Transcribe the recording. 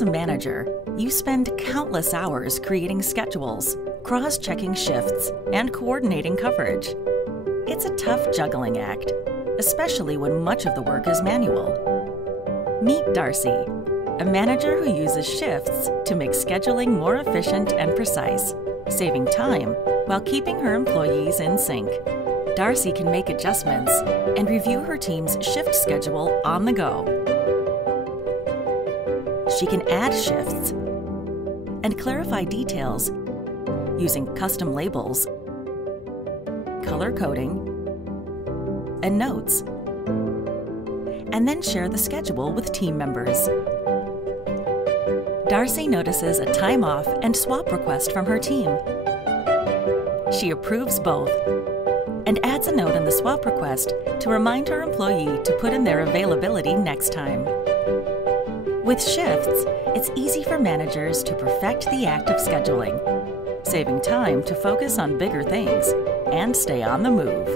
As a manager, you spend countless hours creating schedules, cross-checking shifts, and coordinating coverage. It's a tough juggling act, especially when much of the work is manual. Meet Darcy, a manager who uses shifts to make scheduling more efficient and precise, saving time while keeping her employees in sync. Darcy can make adjustments and review her team's shift schedule on the go. She can add shifts and clarify details using custom labels, color coding, and notes, and then share the schedule with team members. Darcy notices a time off and swap request from her team. She approves both and adds a note in the swap request to remind her employee to put in their availability next time. With shifts, it's easy for managers to perfect the act of scheduling, saving time to focus on bigger things and stay on the move.